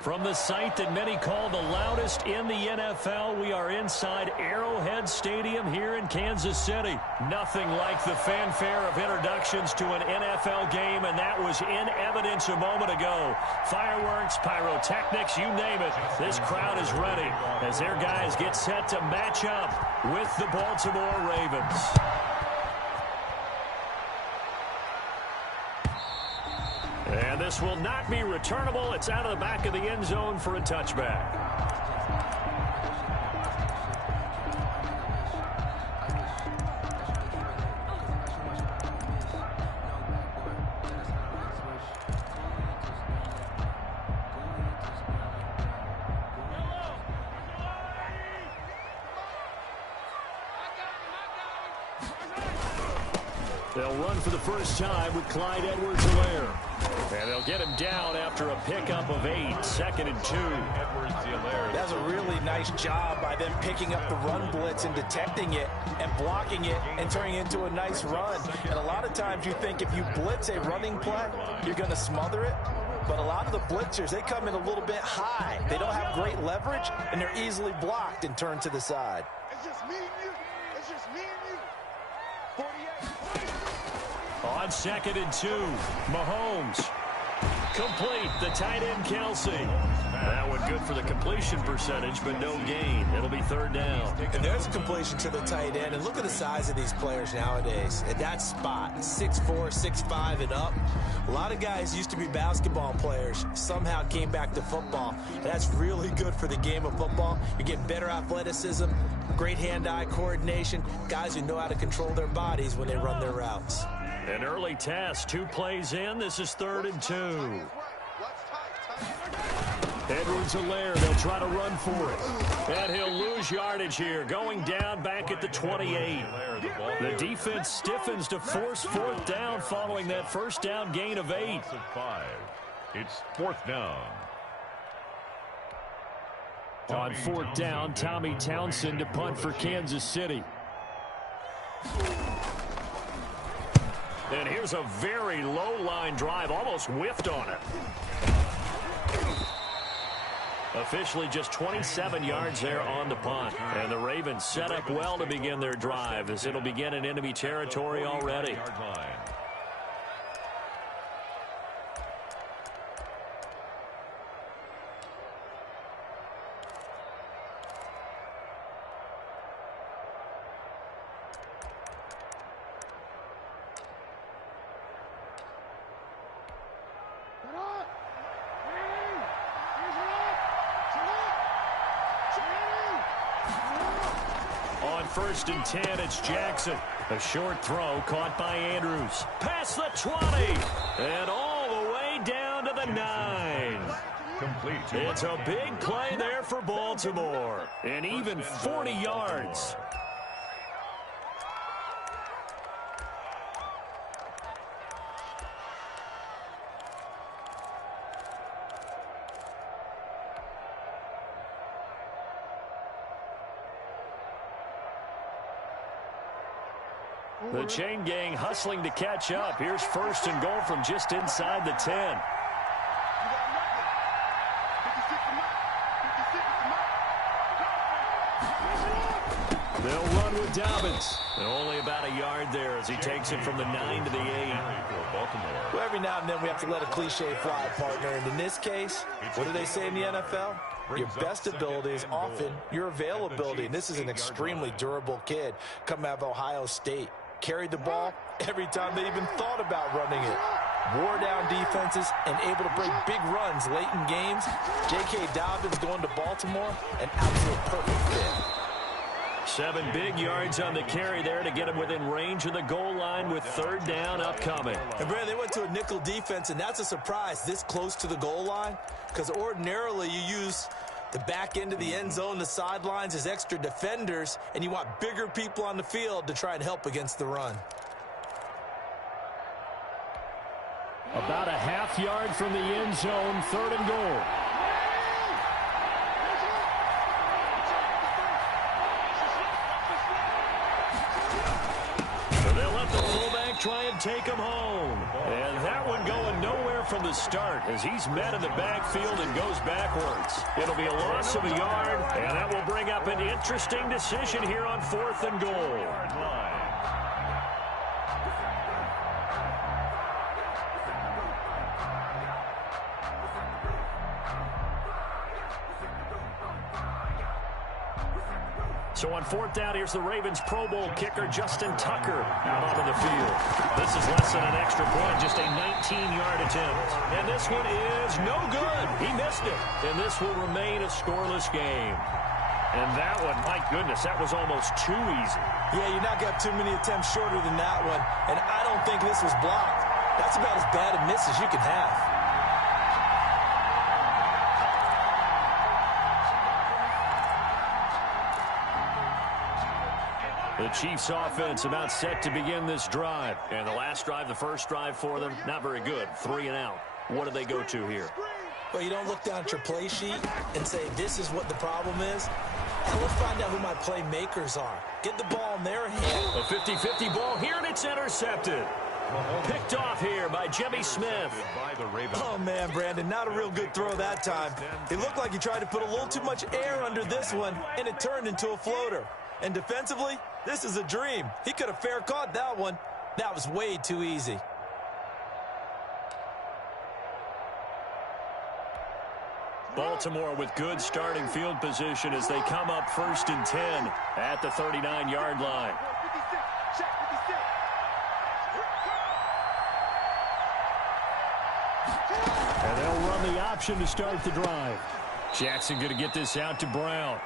From the site that many call the loudest in the NFL, we are inside Arrowhead Stadium here in Kansas City. Nothing like the fanfare of introductions to an NFL game, and that was in evidence a moment ago. Fireworks, pyrotechnics, you name it. This crowd is ready as their guys get set to match up with the Baltimore Ravens. And this will not be returnable. It's out of the back of the end zone for a touchback. They'll run for the first time with Clyde Edwards-Helaire. And they'll get him down after a pickup of 8, 2nd and 2. That's a really nice job by them picking up the run blitz and detecting it and blocking it and turning it into a nice run. And a lot of times you think if you blitz a running play, you're going to smother it. But a lot of the blitzers, they come in a little bit high. They don't have great leverage, and they're easily blocked and turned to the side. It's just me and you. It's just me and you. 48. On 2nd and 2, Mahomes. Complete, the tight end Kelsey. That one good for the completion percentage, but no gain. It'll be 3rd down. And there's a completion to the tight end. And look at the size of these players nowadays. At that spot, 6'4", 6'5", and up. A lot of guys used to be basketball players, somehow came back to football. And that's really good for the game of football. You're getting better athleticism, great hand-eye coordination, guys who know how to control their bodies when they run their routes. An early test, 2 plays in. This is 3rd and 2. Edwards-Helaire, they'll try to run for it. And he'll lose yardage here, going down back at the 28. The defense stiffens to force 4th down following that first down gain of 8. It's 4th down. On 4th down, Tommy Townsend to punt for Kansas City. And here's a very low-line drive, almost whiffed on it. Officially just 27 yards there on the punt. And the Ravens set up well to begin their drive as it'll begin in enemy territory already. On 1st and 10, it's Jackson. A short throw caught by Andrews. Past the 20. And all the way down to the 9. Complete. It's a big play there for Baltimore. And even 40 yards. The chain gang hustling to catch up. Here's 1st and goal from just inside the 10. They'll run with Dobbins. And only about a yard there as he takes it from the 9 to the 8. Well, every now and then we have to let a cliche fly, partner. And in this case, what do they say in the NFL? Your best ability is often your availability. And this is an extremely durable kid coming out of Ohio State. Carried the ball every time they even thought about running it. Wore down defenses and able to break big runs late in games. J.K. Dobbins going to Baltimore, an absolute perfect fit. 7 big yards on the carry there to get him within range of the goal line with 3rd down upcoming. And Brad, they went to a nickel defense, and that's a surprise this close to the goal line, because ordinarily you use the back end of the end zone, the sidelines as extra defenders, and you want bigger people on the field to try and help against the run. About a half yard from the end zone, 3rd and goal. So they'll let the fullback try and take him home. And that one going nowhere from the start as he's met in the backfield and goes backwards. It'll be a loss of a yard, and that will bring up an interesting decision here on 4th and goal. So on 4th down, here's the Ravens Pro Bowl kicker, Justin Tucker, out onto the field. This is less than an extra point, just a 19-yard attempt. And this one is no good. He missed it. And this will remain a scoreless game. And that one, my goodness, that was almost too easy. Yeah, you knock up too many attempts shorter than that one. And I don't think this was blocked. That's about as bad a miss as you can have. The Chiefs offense about set to begin this drive. And the last drive, the first drive for them, not very good. 3 and out. What do they go to here? Well, you don't look down at your play sheet and say, this is what the problem is. Now let's find out who my playmakers are. Get the ball in their hand. A 50-50 ball here, and it's intercepted. Picked off here by Jimmy Smith. Oh, man, Brandon, not a real good throw that time. It looked like he tried to put a little too much air under this one, and it turned into a floater. And defensively, this is a dream. He could have fair caught that one. That was way too easy. Baltimore with good starting field position as they come up 1st and 10 at the 39-yard line. And they'll run the option to start the drive. Jackson going to get this out to Brown.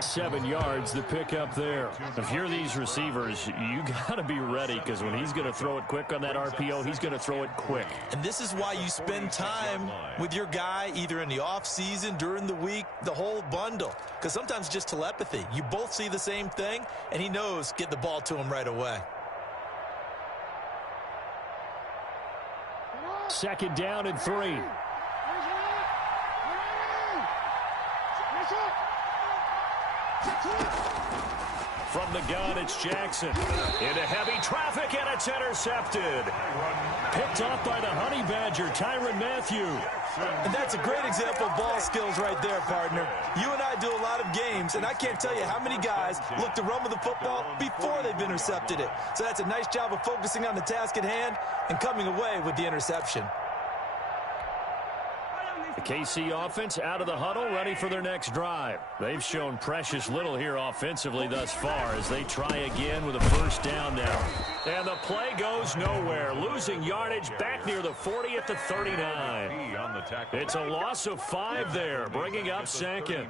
7 yards, the pickup there. If you're these receivers, you got to be ready because when he's going to throw it quick on that RPO, he's going to throw it quick. And this is why you spend time with your guy either in the offseason, during the week, the whole bundle. Because sometimes just telepathy. You both see the same thing, and he knows get the ball to him right away. 2nd down and 3. From the gun, it's Jackson. Into heavy traffic, and it's intercepted. Picked off by the Honey Badger, Tyrann Mathieu. And that's a great example of ball skills right there, partner. You and I do a lot of games, and I can't tell you how many guys look to run with the football before they've intercepted it. So that's a nice job of focusing on the task at hand and coming away with the interception. The KC offense out of the huddle, ready for their next drive. They've shown precious little here offensively thus far as they try again with a 1st down now. And the play goes nowhere, losing yardage back near the 40 at the 39. It's a loss of 5 there, bringing up 2nd.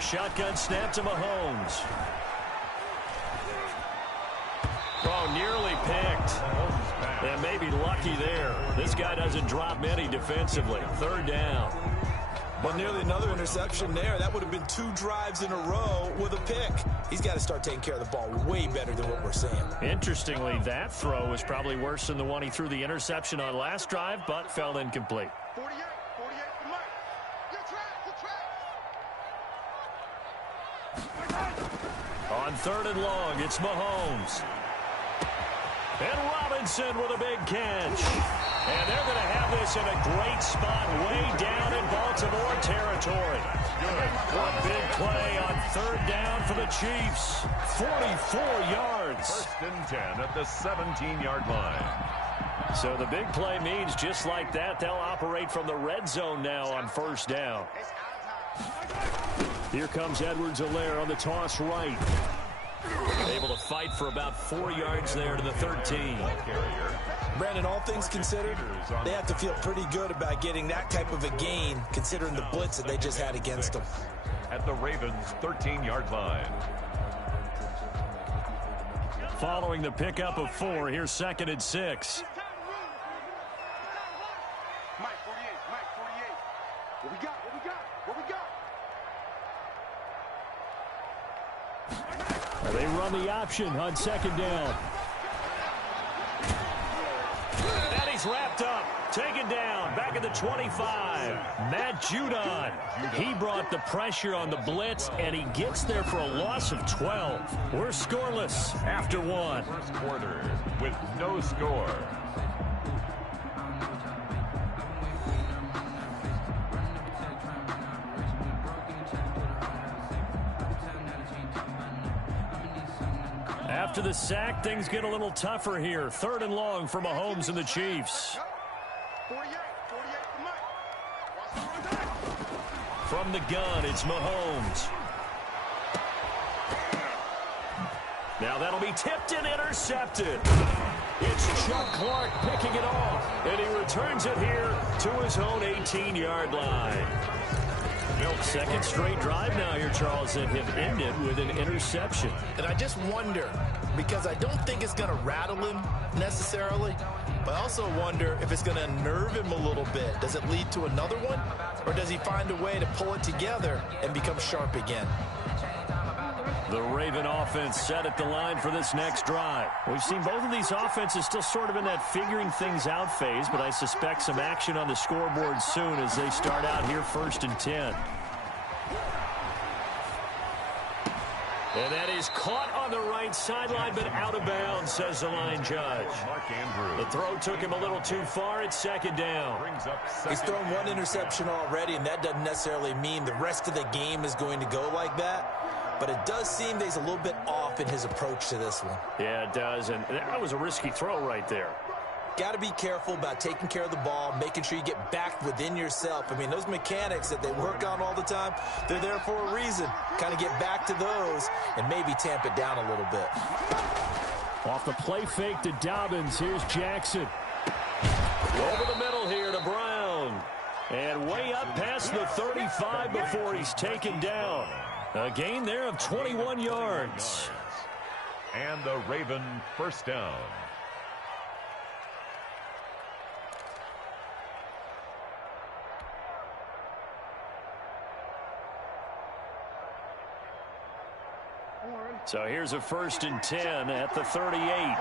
Shotgun snap to Mahomes. Oh, nearly picked. And maybe lucky there. This guy doesn't drop many defensively. 3rd down. Well, nearly another interception there. That would have been 2 drives in a row with a pick. He's got to start taking care of the ball way better than what we're seeing. Interestingly, that throw was probably worse than the one he threw the interception on last drive, but fell incomplete. 48, Mike. Good track. On 3rd and long, it's Mahomes. And Robinson with a big catch. And they're going to have this in a great spot way down in Baltimore territory. One big play on 3rd down for the Chiefs. 44 yards. 1st and 10 at the 17-yard line. So the big play means just like that, they'll operate from the red zone now on 1st down. Here comes Edwards-Helaire on the toss right. Able to fight for about 4 yards there to the 13. Brandon, all things considered, they have to feel pretty good about getting that type of a gain considering the blitz that they just had against them. At the Ravens' 13-yard line. Following the pickup of 4, here's 2nd and 6. Mike 48. What we got? They run the option on 2nd down. And he's he's wrapped up. Taken down. Back at the 25. Matt Judon. He brought the pressure on the blitz, and he gets there for a loss of 12. We're scoreless after one. First quarter with no score. After the sack, things get a little tougher here. 3rd and long for Mahomes and the Chiefs. 48 From the gun, it's Mahomes. Now that'll be tipped and intercepted. It's Chuck Clark picking it off, and he returns it here to his own 18-yard line. Second straight drive now here, Charles, that have ended with an interception. And I just wonder, because I don't think it's going to rattle him necessarily, but I also wonder if it's going to unnerve him a little bit. Does it lead to another one, or does he find a way to pull it together and become sharp again? The Raven offense set at the line for this next drive. We've seen both of these offenses still sort of in that figuring things out phase, but I suspect some action on the scoreboard soon as they start out here 1st and 10. And that is caught on the right sideline, but out of bounds, says the line judge. The throw took him a little too far. It's 2nd down. He's thrown one interception already, and that doesn't necessarily mean the rest of the game is going to go like that. But it does seem that he's a little bit off in his approach to this one. Yeah, it does, and that was a risky throw right there. Got to be careful about taking care of the ball, making sure you get back within yourself. I mean, those mechanics that they work on all the time, they're there for a reason. Kind of get back to those and maybe tamp it down a little bit. Off the play fake to Dobbins, here's Jackson. Over the middle here to Brown. And way up past the 35 before he's taken down. A gain there of 21 yards. And the Raven first down. So here's a 1st and 10 at the 38.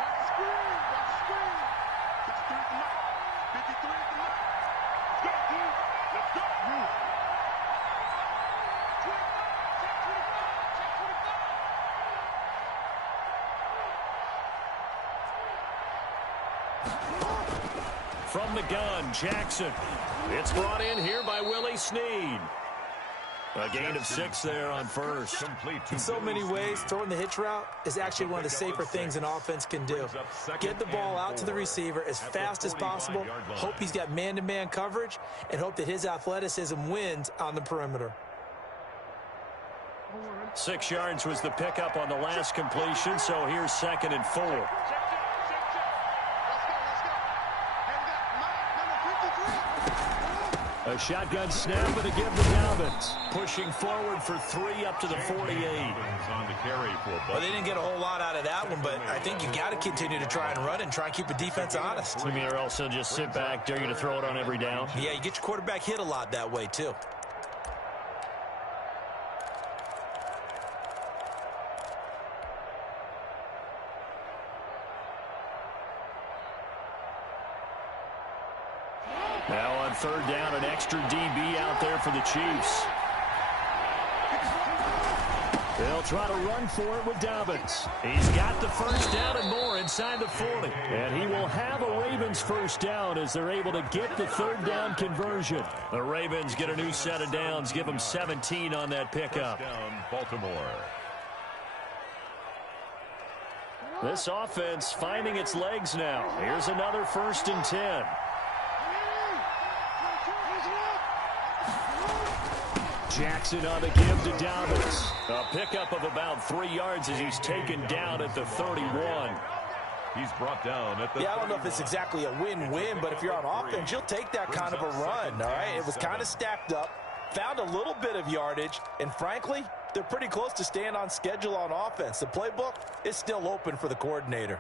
From the gun, Jackson. It's brought in here by Willie Snead. A gain of 6 there on first. In so many ways, throwing the hitch route is actually one of the safer things an offense can do. Get the ball out to the receiver as fast as possible, hope he's got man-to-man coverage, and hope that his athleticism wins on the perimeter. 6 yards was the pickup on the last completion, so here's 2nd and 4. A shotgun snap and a give to Dobbins. Pushing forward for 3 up to the 48. Well, they didn't get a whole lot out of that one, but I think you got to continue to try and run and try and keep the defense honest. I mean, or else they'll just sit back, dare you to throw it on every down. Yeah, you get your quarterback hit a lot that way, too. Now on 3rd down, an extra DB out there for the Chiefs. They'll try to run for it with Dobbins. He's got the 1st down and more inside the 40. And he will have a Ravens 1st down as they're able to get the 3rd down conversion. The Ravens get a new set of downs, give them 17 on that pickup. Down, Baltimore. This offense finding its legs now. Here's another 1st and 10. Jackson on the give to Dobbins. A pickup of about 3 yards as he's taken down at the 31. He's brought down at the I don't know if it's exactly a win-win, but if you're on offense, you'll take that kind of a run, all right? It was kind of stacked up, found a little bit of yardage, and frankly, they're pretty close to staying on schedule on offense. The playbook is still open for the coordinator.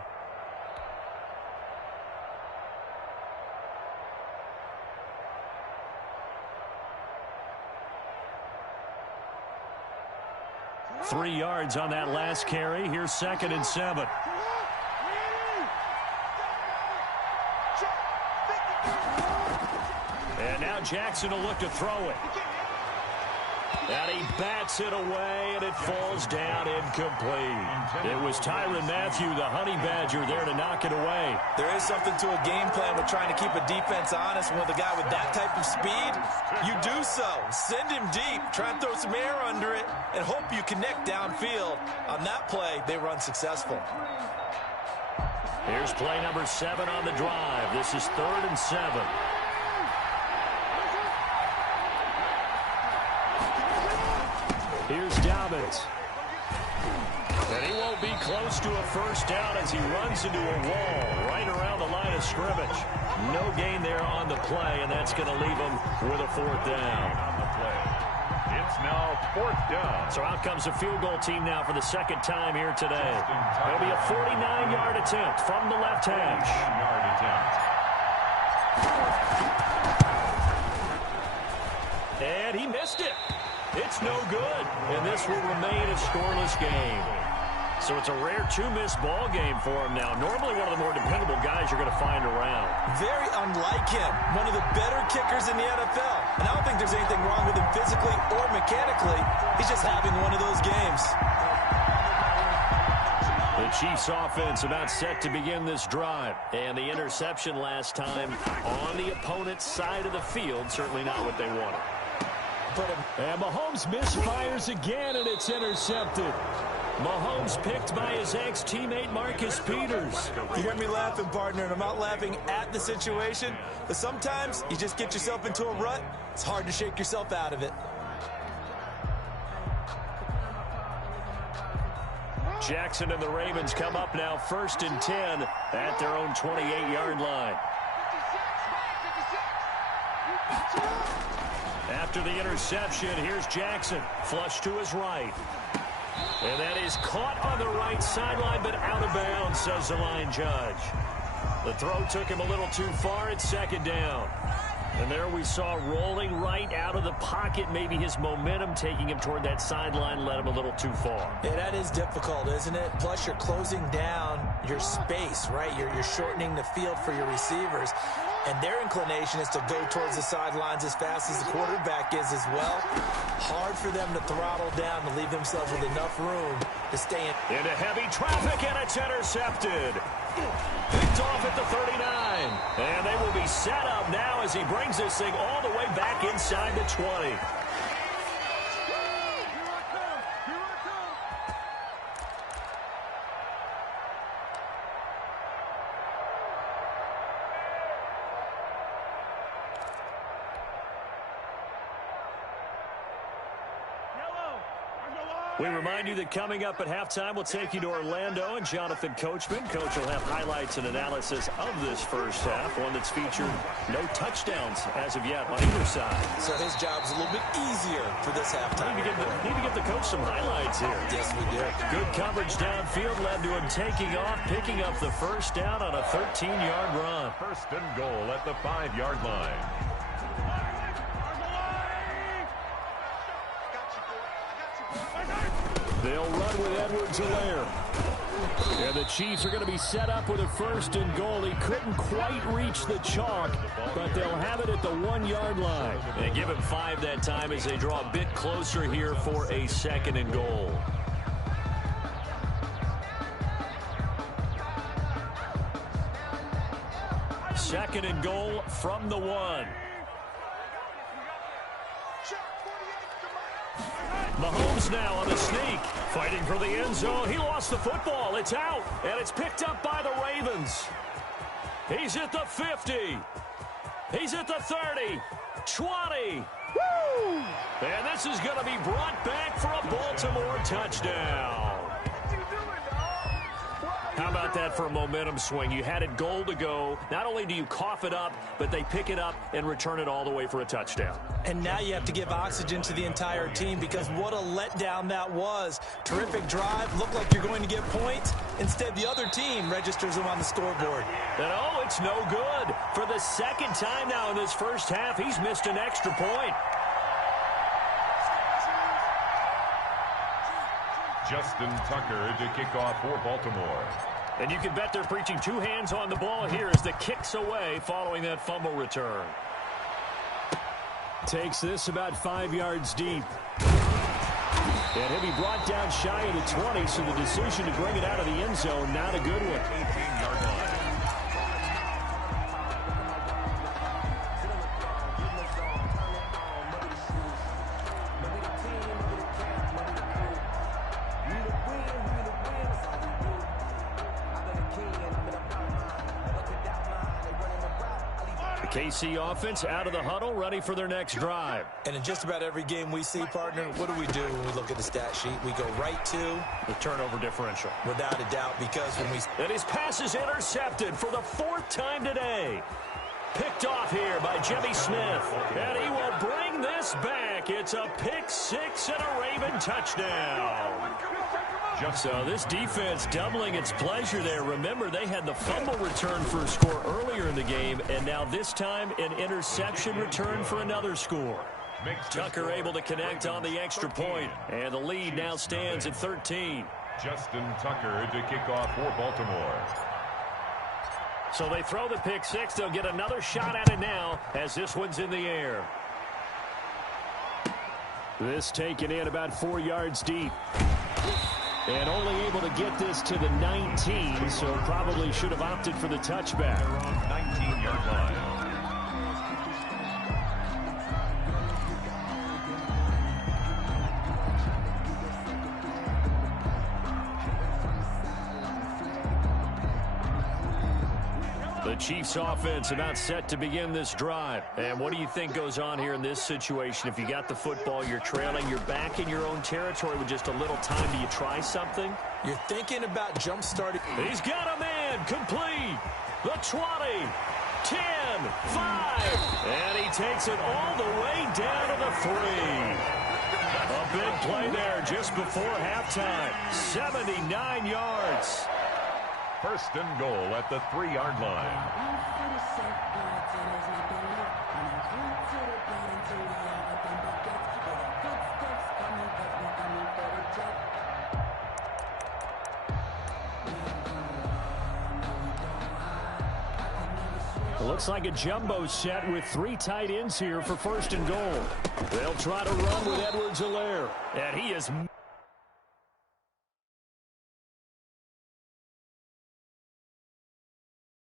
Three yards on that last carry. Here's 2nd and 7. now Jackson will look to throw it. And he bats it away, and it falls down incomplete. It was Tyrann Mathieu, the Honey Badger, there to knock it away. There is something to a game plan with trying to keep a defense honest. With a guy with that type of speed, you do so. Send him deep, try and throw some air under it, and hope you connect downfield. On that play, they run successful. Here's play number 7 on the drive. This is 3rd and 7. Here's Dobbins. And he won't be close to a first down as he runs into a wall right around the line of scrimmage. No gain there on the play, and that's going to leave him with a 4th down. On the play. It's now 4th down. So out comes a field goal team now for the 2nd time here today. It'll be a 49-yard attempt from the left hash. 49-yard attempt. And he missed it. It's no good, and this will remain a scoreless game. So it's a rare 2-miss ball game for him now. Normally one of the more dependable guys you're going to find around. Very unlike him. One of the better kickers in the NFL. And I don't think there's anything wrong with him physically or mechanically. He's just having one of those games. The Chiefs offense about set to begin this drive. And the interception last time on the opponent's side of the field, certainly not what they wanted. And Mahomes misfires again, and it's intercepted. Mahomes picked by his ex-teammate Marcus Peters. You got me laughing, partner, and I'm not laughing at the situation, but sometimes you just get yourself into a rut. It's hard to shake yourself out of it. Jackson and the Ravens come up now 1st and 10 at their own 28-yard line. After the interception, here's Jackson. Flush to his right. And that is caught on the right sideline, but out of bounds, says the line judge. The throw took him a little too far. It's 2nd down. And there we saw rolling right out of the pocket. Maybe his momentum taking him toward that sideline led him a little too far. Yeah, that is difficult, isn't it? Plus, you're closing down your space, right? You're shortening the field for your receivers. And their inclination is to go towards the sidelines as fast as the quarterback is as well. Hard for them to throttle down to leave themselves with enough room to stay in. Into heavy traffic, and it's intercepted. Picked off at the 39. And they will be set up now as he brings this thing all the way back inside the 20. We remind you that coming up at halftime, we'll take you to Orlando and Jonathan Coachman. Coach will have highlights and analysis of this first half, one that's featured no touchdowns as of yet on either side. So his job's a little bit easier for this halftime. Need to get the coach some highlights here. Yes, we do. Good coverage downfield led to him taking off, picking up the first down on a 13-yard run. 1st and goal at the 5-yard line. They'll run with Edwards-Helaire. And the Chiefs are going to be set up with a 1st and goal. He couldn't quite reach the chalk, but they'll have it at the 1-yard line. They give him 5 that time as they draw a bit closer here for a 2nd and goal. Second and goal from the 1. Mahomes now on the sneak, fighting for the end zone. He lost the football. It's out, and it's picked up by the Ravens. He's at the 50. He's at the 30, 20. Woo! And this is going to be brought back for a Baltimore touchdown. How about that for a momentum swing? You had it goal to go. Not only do you cough it up, but they pick it up and return it all the way for a touchdown. And now you have to give oxygen to the entire team because what a letdown that was. Terrific drive. Looked like you're going to get points. Instead, the other team registers them on the scoreboard. And oh, it's no good. For the 2nd time now in this first half, he's missed an extra point. Justin Tucker to kick off for Baltimore. And you can bet they're preaching 2 hands on the ball here as the kick's away following that fumble return. Takes this about 5 yards deep. And he'll be brought down shy of the 20, so the decision to bring it out of the end zone, not a good one. 18-yard line. KC offense out of the huddle, ready for their next drive. And in just about every game we see, partner, what do we do when we look at the stat sheet? We go right to the turnover differential. Without a doubt, because when we... And his pass is intercepted for the 4th time today. Picked off here by Jimmy Smith. And he will bring this back. It's a pick 6 and a Raven touchdown. So this defense doubling its pleasure there. Remember, they had the fumble return for a score earlier in the game, and now this time an interception return for another score. Tucker able to connect on the extra point, and the lead now stands at 13. Justin Tucker to kick off for Baltimore. So they throw the pick 6. They'll get another shot at it now as this one's in the air. This taken in about 4 yards deep. And only able to get this to the 19, so probably should have opted for the touchback. 19-yard line. The Chiefs offense about set to begin this drive. And what do you think goes on here in this situation? If you got the football, you're trailing, you're back in your own territory with just a little time. Do you try something? You're thinking about jump starting. He's got a man complete. The 20, 10, 5. And he takes it all the way down to the 3. A big play there just before halftime. 79 yards. First and goal at the 3-yard line. It looks like a jumbo set with 3 tight ends here for first and goal. They'll try to run with Edwards-Helaire. And he is...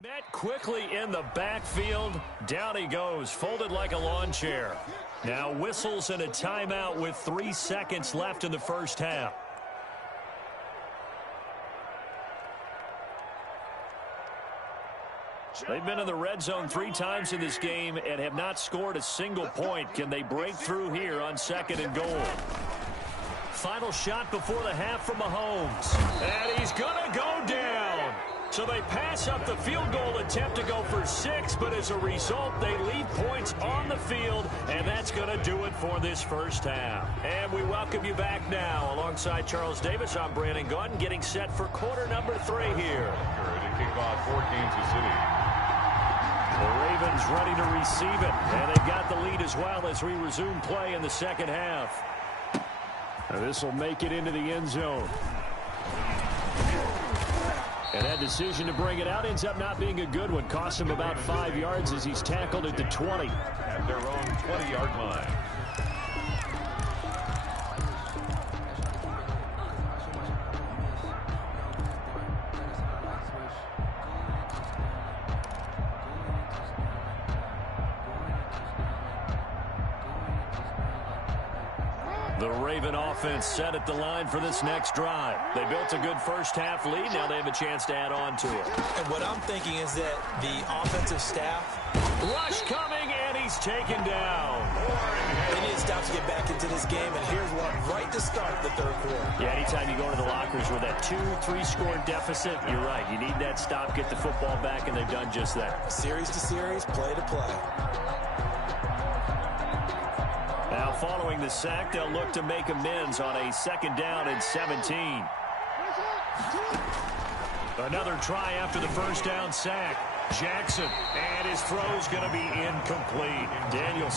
met quickly in the backfield. Down he goes, folded like a lawn chair. Now whistles and a timeout with 3 seconds left in the first half. They've been in the red zone 3 times in this game and have not scored a single point. Can they break through here on 2nd and goal? Final shot before the half from Mahomes. And he's going to go down. So they pass up the field goal attempt to go for 6, but as a result, they leave points on the field, and that's going to do it for this first half. And we welcome you back now. Alongside Charles Davis, I'm Brandon Gunn, getting set for quarter number 3 here. To kick off for Kansas City. The Ravens ready to receive it, and they've got the lead as well as we resume play in the second half. And this will make it into the end zone. And that decision to bring it out ends up not being a good one. Cost him about 5 yards as he's tackled at the 20. At their own 20-yard line. The Raven offense set at the line for this next drive. They built a good first half lead. Now they have a chance to add on to it. And what I'm thinking is that the offensive staff... Rush coming, and he's taken down. They need to stop to get back into this game, and here's one right to start the 3rd quarter. Yeah, anytime you go to the lockers with that 2-3 score deficit, you're right. You need that stop, get the football back, and they've done just that. Series to series, play to play. Now following the sack, they'll look to make amends on a 2nd down and 17. Another try after the first down sack. Jackson, and his throw's going to be incomplete. Daniel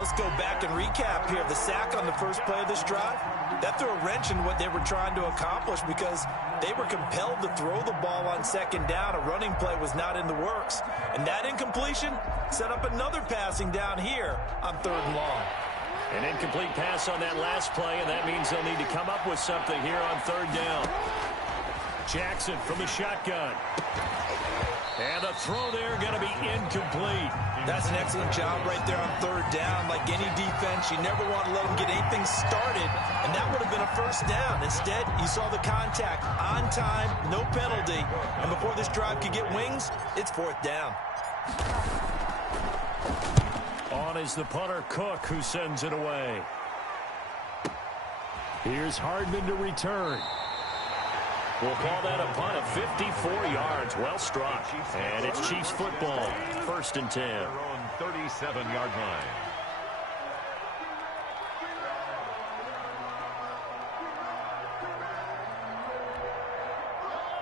Let's go back and recap here. The sack on the first play of this drive, that threw a wrench in what they were trying to accomplish because they were compelled to throw the ball on second down. A running play was not in the works. And that incompletion set up another passing down here on third and long. An incomplete pass on that last play, and that means they'll need to come up with something here on third down. Jackson from the shotgun. And the throw there going to be incomplete. That's an excellent job right there on third down. Like any defense, you never want to let them get anything started, and that would have been a first down. Instead, you saw the contact on time, no penalty, and before this drive could get wings, it's fourth down. On is the punter, Cook, who sends it away. Here's Hardman to return. We'll call that a punt of 54 yards. Well struck. And it's Chiefs football. First and 10. They're on 37-yard line.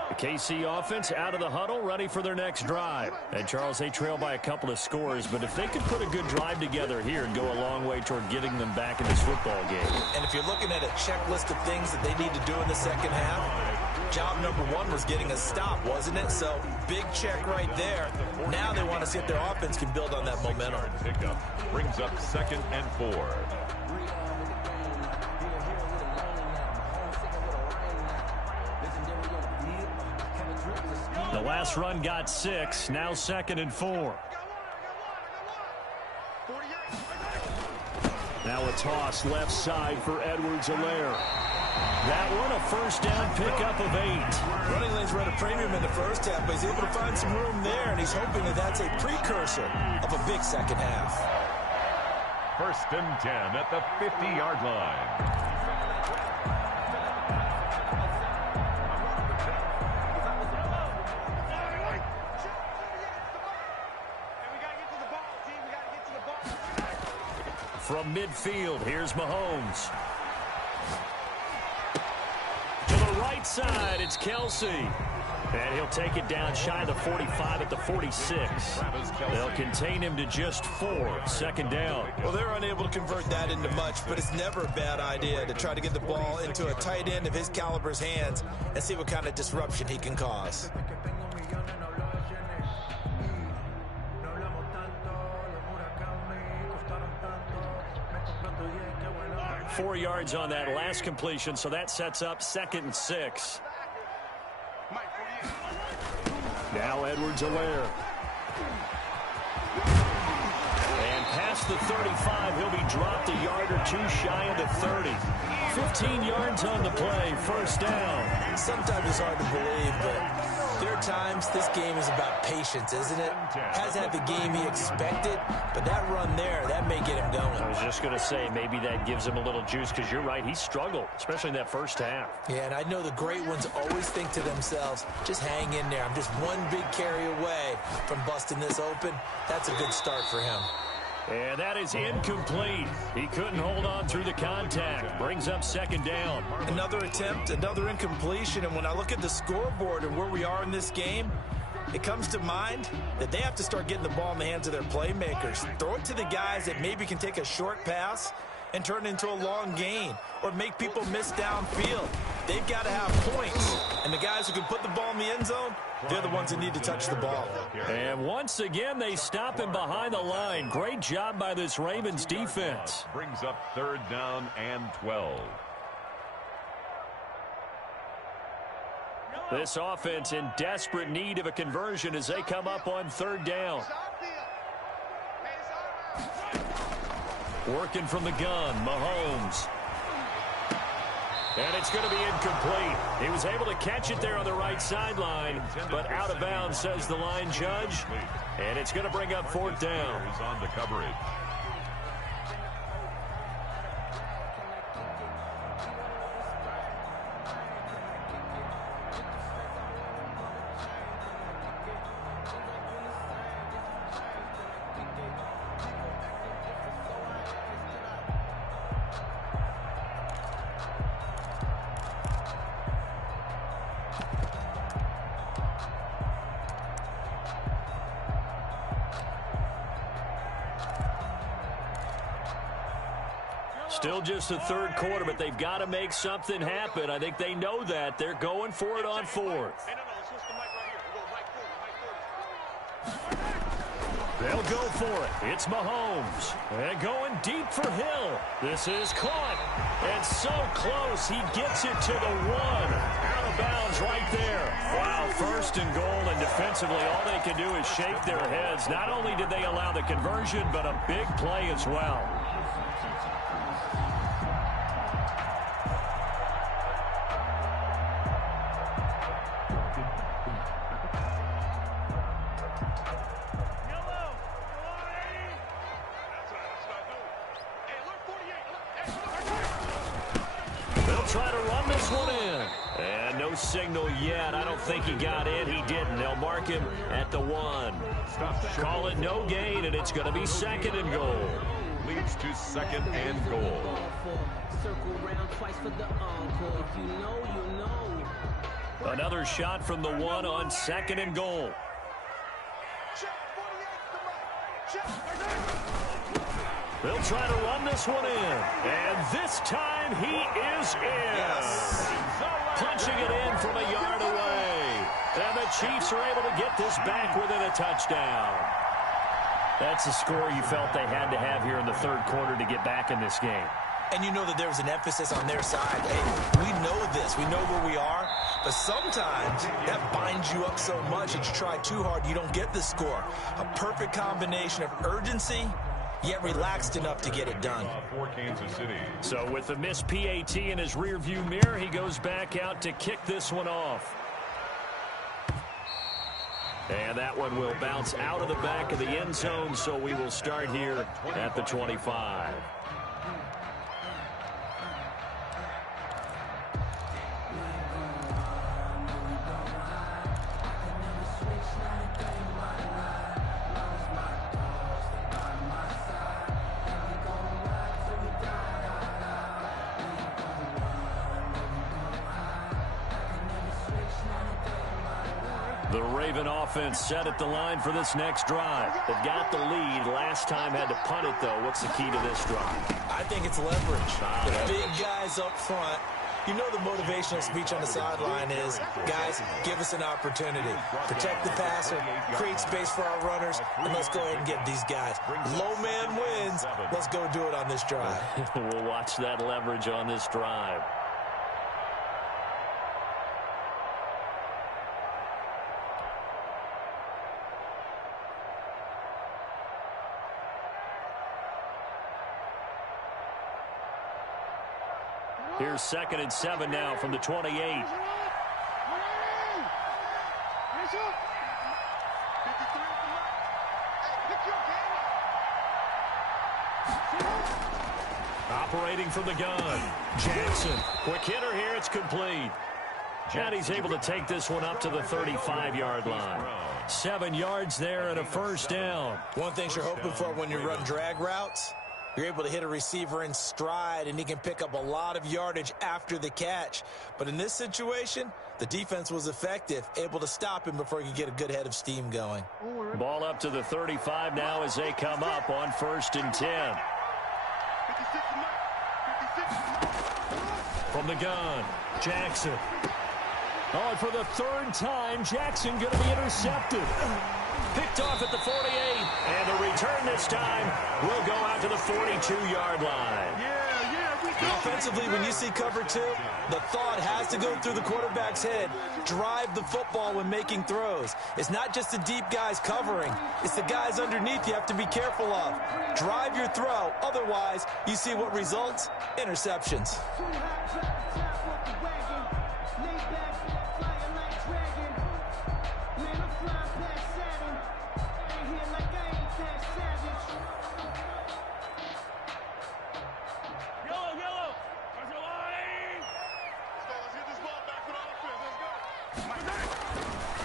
The KC offense out of the huddle, ready for their next drive. And, Charles, they trail by a couple of scores, but if they could put a good drive together here and go a long way toward getting them back in this football game. And if you're looking at a checklist of things that they need to do in the second half, job number one was getting a stop, wasn't it? So, big check right there. Now they want to see if their offense can build on that momentum. Pickup brings up 2nd and 4. The last run got 6. Now 2nd and 4. Now a toss left side for Edwards-Helaire. That one a first down pickup of 8. Running lanes were at a premium in the first half, but he's able to find some room there, and he's hoping that that's a precursor of a big second half. 1st and 10 at the 50-yard line. From midfield, here's Mahomes. To the right side, it's Kelsey. And he'll take it down shy of the 45 at the 46. They'll contain him to just 4. 2nd down. Well, they're unable to convert that into much, but it's never a bad idea to try to get the ball into a tight end of his caliber's hands and see what kind of disruption he can cause. 4 yards on that last completion, so that sets up 2nd and 6. Now Edwards-Helaire. And past the 35, he'll be dropped a yard or two shy of the 30. 15 yards on the play, first down. Sometimes it's hard to believe, but there are times this game is about patience, isn't it? Hasn't had the game he expected, but that run there, that may get him going. I was just going to say, maybe that gives him a little juice, because you're right, he struggled, especially in that first half. Yeah, and I know the great ones always think to themselves, just hang in there. I'm just one big carry away from busting this open. That's a good start for him. And that is incomplete. He couldn't hold on through the contact. Brings up 2nd down. Another attempt, another incompletion. And when I look at the scoreboard and where we are in this game, it comes to mind that they have to start getting the ball in the hands of their playmakers. Throw it to the guys that maybe can take a short pass and turn it into a long gain or make people miss downfield. They've got to have points. And the guys who can put the ball in the end zone, they're the ones that need to touch the ball. And once again, they stop him behind the line. Great job by this Ravens defense. Brings up 3rd down and 12. This offense in desperate need of a conversion as they come up on 3rd down. Working from the gun, Mahomes. And it's going to be incomplete. He was able to catch it there on the right sideline, but out of bounds, says the line judge. And it's going to bring up 4th down. He's on the coverage. Still just the third quarter, but they've got to make something happen. I think they know that. They're going for it on fourth. They'll go for it. It's Mahomes. And going deep for Hill. This is caught. And so close, he gets it to the one. Out of bounds right there. Wow, first and goal, and defensively, all they can do is shake their heads. Not only did they allow the conversion, but a big play as well. Try to run this one in. And no signal yet. I don't think he got in. He didn't. They'll mark him at the one. Call it no gain, and it's going to be second and goal. Leads to second and goal. Another shot from the one on second and goal. They'll try to run this one in. And this time he is in. Yes. Punching it in from a yard away. And the Chiefs are able to get this back within a touchdown. That's the score you felt they had to have here in the third quarter to get back in this game. And you know that there was an emphasis on their side. Hey, we know this. We know where we are. But sometimes that binds you up so much that you try too hard, you don't get the score. A perfect combination of urgency, yet relaxed enough to get it done. For Kansas City. So with the missed PAT in his rearview mirror, he goes back out to kick this one off. And that one will bounce out of the back of the end zone, so we will start here at the 25. The Raven offense set at the line for this next drive. They've got the lead. Last time had to punt it, though. What's the key to this drive? I think it's leverage. The big guys up front. You know the motivational speech on the sideline is, guys, give us an opportunity. Protect the passer, create space for our runners, and let's go ahead and get these guys. Low man wins. Let's go do it on this drive. We'll watch that leverage on this drive. Here's 2nd and 7 now from the 28. Operating from the gun. Jackson. Quick hitter here. It's complete. And he's able to take this one up to the 35-yard line. 7 yards there and a first down. One thing you're hoping for when you run drag routes, you're able to hit a receiver in stride, and he can pick up a lot of yardage after the catch. But in this situation, the defense was effective, able to stop him before he could get a good head of steam going. Ball up to the 35 now as they come up on 1st and 10. From the gun, Jackson. Oh, and for the 3rd time, Jackson going to be intercepted. Picked off at the 48, and the return this time will go out to the 42-yard line. Offensively, when you see cover 2, the thought has to go through the quarterback's head. Drive the football when making throws. It's not just the deep guys covering. It's the guys underneath you have to be careful of. Drive your throw. Otherwise, you see what results? Interceptions.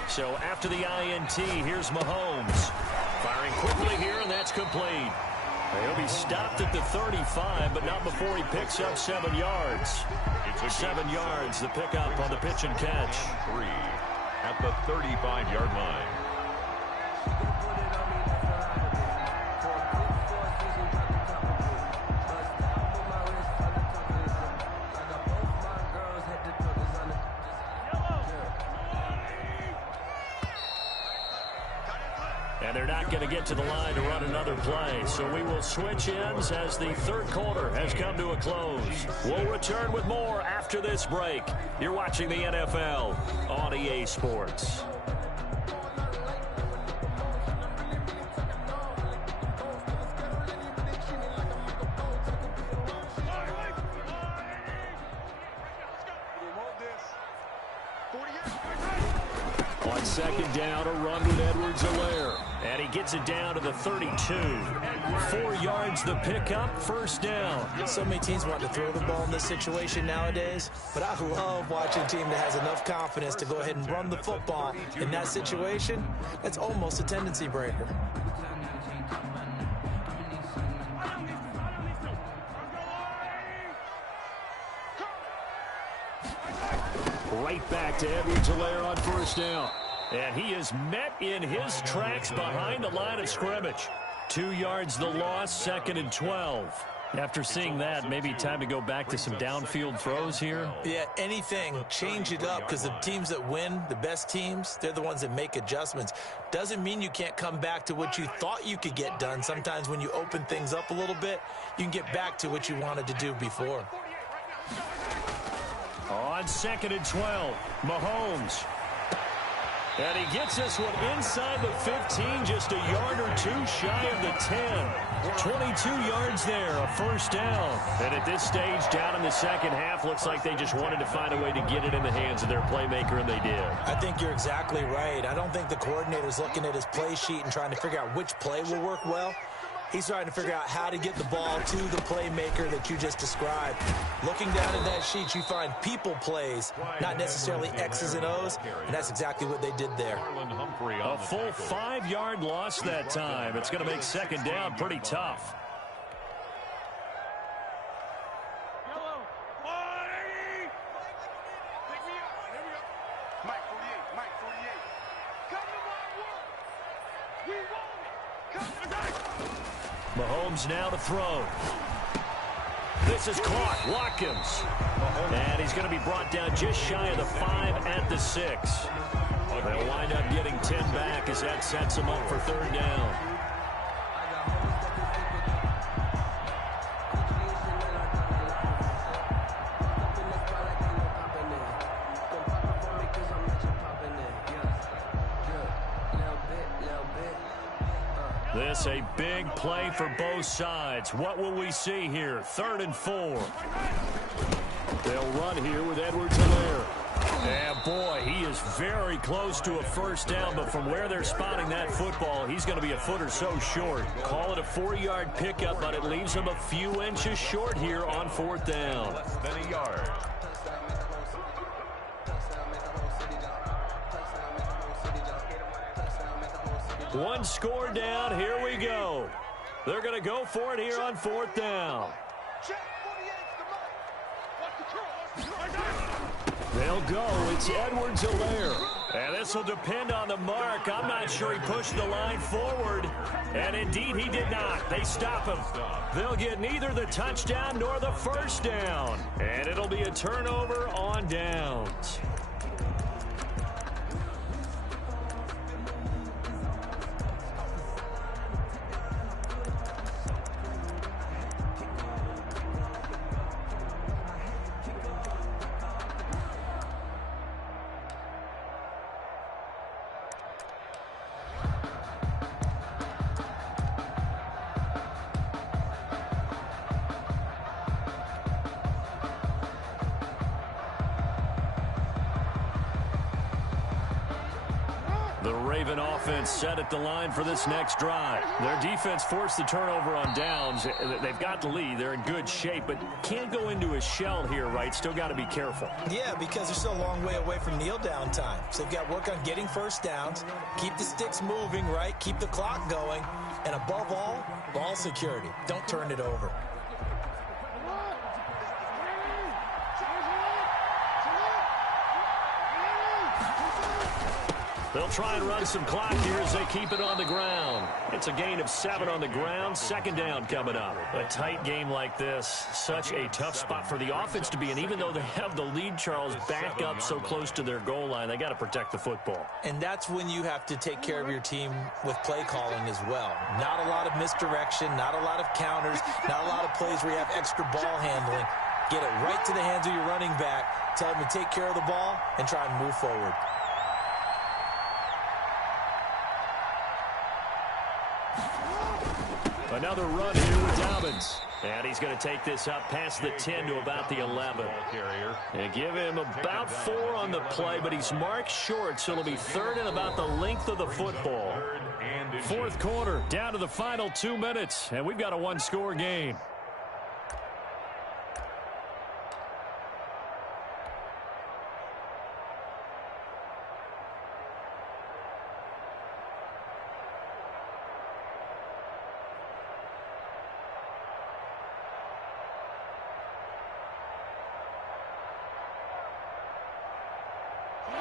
So after the INT, here's Mahomes. Firing quickly here, and that's complete. He'll be stopped at the 35, but not before he picks up 7 yards. 7 yards, the pickup on the pitch and catch. 3 at the 35-yard line. And they're not going to get to the line to run another play. So we will switch ends as the third quarter has come to a close. We'll return with more after this break. You're watching the NFL on EA Sports. On second down, a run with Edwards-Helaire. And he gets it down to the 32. 4 yards the pickup, first down. So many teams want to throw the ball in this situation nowadays, but I love watching a team that has enough confidence to go ahead and run the football in that situation. That's almost a tendency breaker. Right back to Edwards-Helaire on first down. And he is met in his tracks behind the line of scrimmage. 2 yards the loss, second and 12. After seeing that, maybe time to go back to some downfield throws here. Yeah, anything. Change it up, because the teams that win, the best teams, they're the ones that make adjustments. Doesn't mean you can't come back to what you thought you could get done. Sometimes when you open things up a little bit, you can get back to what you wanted to do before. On second and 12, Mahomes. And he gets this one inside the 15, just a yard or two shy of the 10. 22 yards there, a first down. And at this stage, down in the second half, looks like they just wanted to find a way to get it in the hands of their playmaker, and they did. I think you're exactly right. I don't think the coordinator's looking at his play sheet and trying to figure out which play will work well. He's trying to figure out how to get the ball to the playmaker that you just described. Looking down at that sheet, you find people plays, not necessarily X's and O's, and that's exactly what they did there. A full 5-yard loss that time. It's going to make second down pretty tough. Mahomes now to throw. This is caught. Watkins. And he's going to be brought down just shy of the 5 at the 6. They'll wind up getting 10 back as that sets them up for third down. This a big play for both sides. What will we see here? Third and 4. They'll run here with Edwards-Helaire. And boy, he is very close to a first down, but from where they're spotting that football, he's going to be a foot or so short. Call it a 4-yard pickup, but it leaves him a few inches short here on fourth down. Less than a yard. One score down. Here we go. They're going to go for it here on fourth down. They'll go. It's Edwards-Helaire. And this will depend on the mark. I'm not sure he pushed the line forward. And indeed, he did not. They stop him. They'll get neither the touchdown nor the first down. And it'll be a turnover on downs. The Raven offense set at the line for this next drive. Their defense forced the turnover on downs. They've got the lead. They're in good shape, but can't go into a shell here, right? Still got to be careful. Yeah, because they're still a long way away from kneel down time. So they've got to work on getting first downs, keep the sticks moving, right? Keep the clock going. And above all, ball security. Don't turn it over. They'll try and run some clock here as they keep it on the ground. It's a gain of 7 on the ground. Second down coming up. A tight game like this, such a tough spot for the offense to be in. Even though they have the lead, Charles, back up so close to their goal line, they got to protect the football. And that's when you have to take care of your team with play calling as well. Not a lot of misdirection, not a lot of counters, not a lot of plays where you have extra ball handling. Get it right to the hands of your running back. Tell him to take care of the ball and try and move forward. Another run here with Dobbins. And he's going to take this up past the 10 to about the 11. And give him about 4 on the play, but he's marked short, so it'll be 3rd and about the length of the football. 4th quarter, down to the final 2 minutes, and we've got a 1-score game.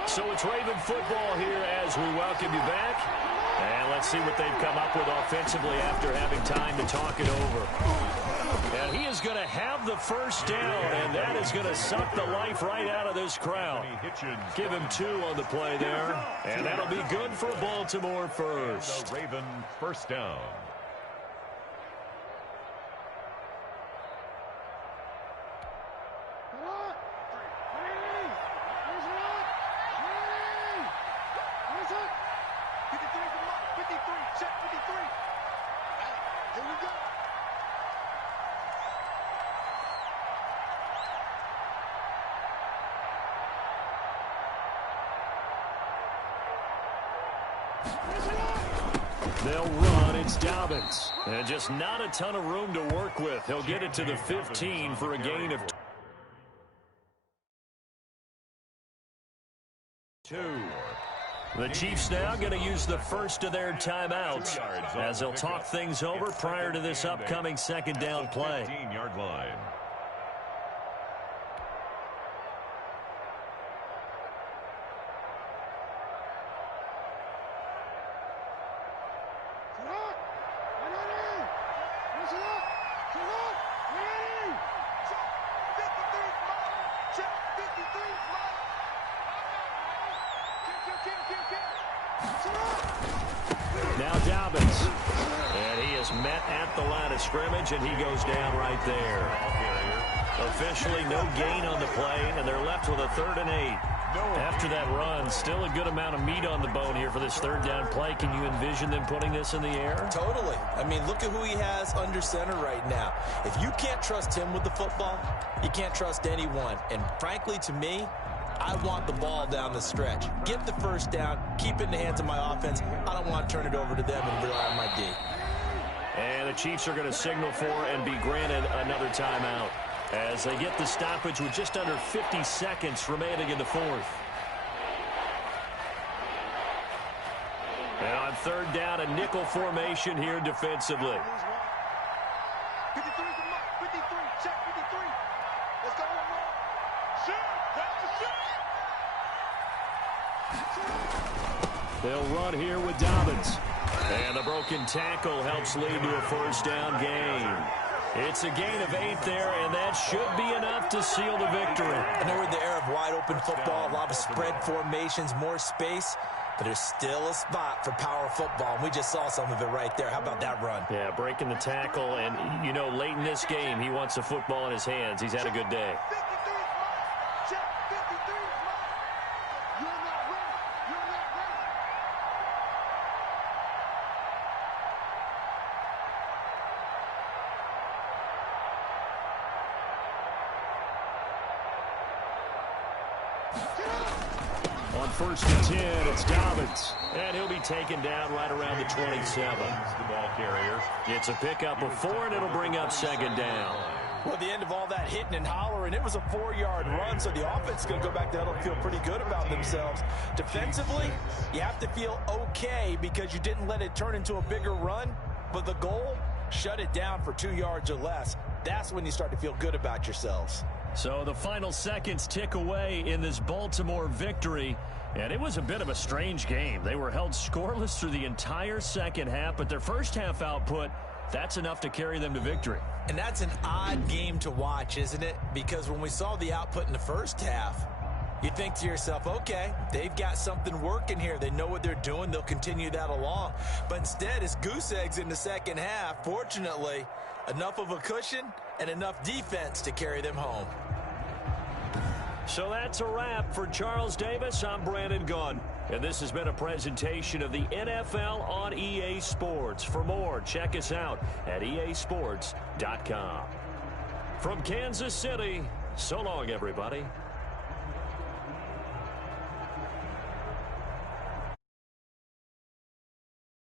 So it's Raven football here as we welcome you back. And let's see what they've come up with offensively after having time to talk it over. And he is going to have the first down, and that is going to suck the life right out of this crowd. Give him 2 on the play there, and that'll be good for Baltimore first. Raven first down. They'll run. It's Dobbins. And just not a ton of room to work with. He'll get it to the 15 for a gain of 2. The Chiefs now going to use the first of their timeouts as they'll talk things over prior to this upcoming second down play. 15-yard line. Now Dobbins. And he is met at the line of scrimmage, and he goes down right there. Officially no gain on the play, and they're left with a 3rd and 8. After that run, still a good amount of meat on the bone here for this 3rd down play. Can you envision them putting this in the air? Totally. I mean, look at who he has under center right now. If you can't trust him with the football, you can't trust anyone. And frankly, to me, I want the ball down the stretch. Get the first down, keep it in the hands of my offense. I don't want to turn it over to them and rely on my D. And the Chiefs are going to signal for and be granted another timeout as they get the stoppage with just under 50 seconds remaining in the 4th. And on 3rd down, a nickel formation here defensively. 53 from Mike. 53. Check 53. Let's go. Shoot. They'll run here with Dobbins. And the broken tackle helps lead to a first down gain. It's a gain of 8 there, and that should be enough to seal the victory. I know we're in the era of wide-open football, a lot of spread formations, more space, but there's still a spot for power football, and we just saw some of it right there. How about that run? Yeah, breaking the tackle, and, you know, late in this game, he wants the football in his hands. He's had a good day. 53 is mine. Check 53 is mine. You're not ready. You're not ready. On 1st and 10, it's Dobbins. And he'll be taken down right around the 27. The ball carrier. It's a pickup of 4, and it'll bring up 2nd down. Well, at the end of all that hitting and hollering, it was a 4-yard run, so the offense is going to go back there and feel pretty good about themselves. Defensively, you have to feel okay because you didn't let it turn into a bigger run, but the goal, shut it down for 2 yards or less. That's when you start to feel good about yourselves. So the final seconds tick away in this Baltimore victory. And it was a bit of a strange game. They were held scoreless through the entire second half, but their first half output, that's enough to carry them to victory. And that's an odd game to watch, isn't it? Because when we saw the output in the first half, you think to yourself, okay, they've got something working here. They know what they're doing. They'll continue that along. But instead, it's goose eggs in the second half. Fortunately, enough of a cushion and enough defense to carry them home. So that's a wrap. For Charles Davis, I'm Brandon Gunn. And this has been a presentation of the NFL on EA Sports. For more, check us out at easports.com. From Kansas City, so long, everybody.